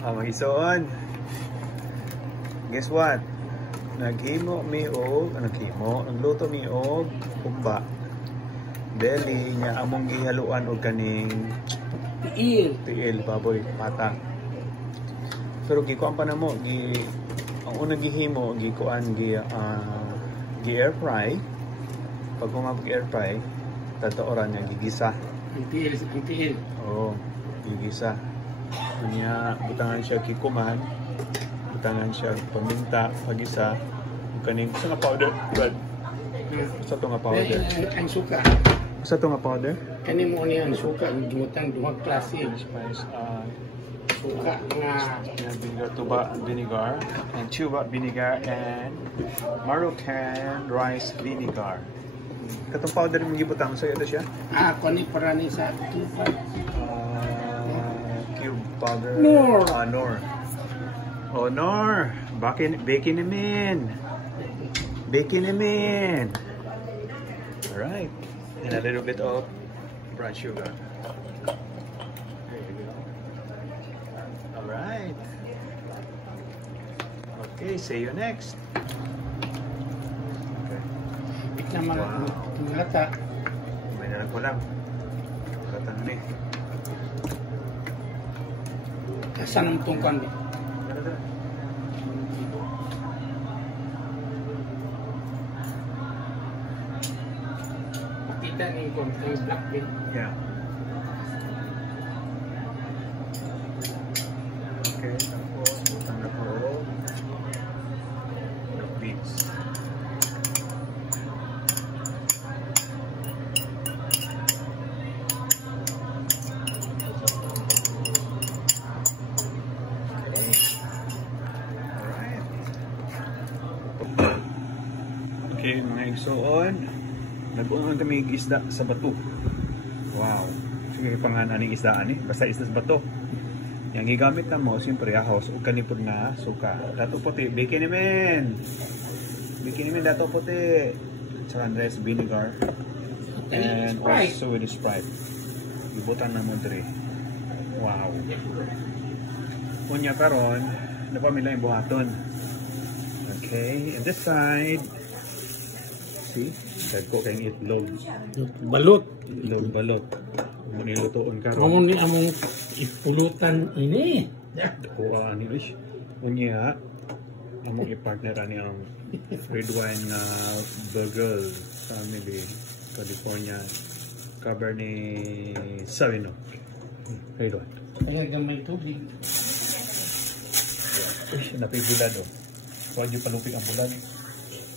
Maghisoon. Guess what? Naghimo mi og nagluto mi og umba. Deli nga among gihaluan og kaning tiil baboy pata. Pero gikuan pa namo ang unang gihimo gikuan gi air fry. Pag humab air fry, tatooran niya gigisa. Ang tiil. Oo, gigisa. Kanya butangan siya kikuman, butangan siya paminta, pagisa, kaning sa nga powder, but sa to nga powder. Ang suka. Sa to nga powder? Kani mo niya ang suka, gimutang duha klase. Spice, Suka nga vinegar, and tuba vinegar, and Moroccan rice vinegar. Katong powder yung gibutang sa ito siya? Kani para ni sa tuba. Cube powder. Nor. Nor. Oh, Nor. Baking them in. Baking them in. Alright. And a little bit of brown sugar. There you go. Alright. Okay, see you next. Okay. Ikna malata. May nalang ko lang. Katan ni. Saan ang tungkan? Makita ni yung black bean. Yeah. Okay, tapos butang na po black beans. Okay, mga igsoon, nag-uungan kami isda sa bato. Wow. Sige, panganan ng isdaan basta isda sa bato. Yang gigamit na mo, siyempre ahos, o kanipod na suka. Dato puti, bacon naman. Bacon naman, dato puti. Tsaka rice vinegar. And also with the Sprite. Ibutan na mo dre. Wow. Unya karon, napamila yung buhaton. Okay, and this side, see, dagko kayong itlog. Balot. Itlog balot. Munilutoon ka ron. Kung ni among ipulutan ini. Kuha ni Rish. Unya, among i-partner ani ang red wine na Burger family, California, Cabernet Sauvignon. Red wine. Kaya gamay tubig. Uy, napibulad o. Huwag yung palupig ang bulad.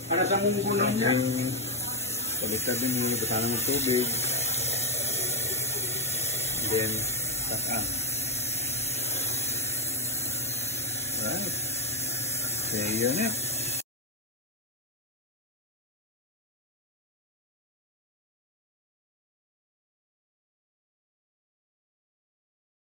Para sa munggulang niya. Palitan din yung batanan ng tubig. And then, takan. Alright. Okay, yun eh.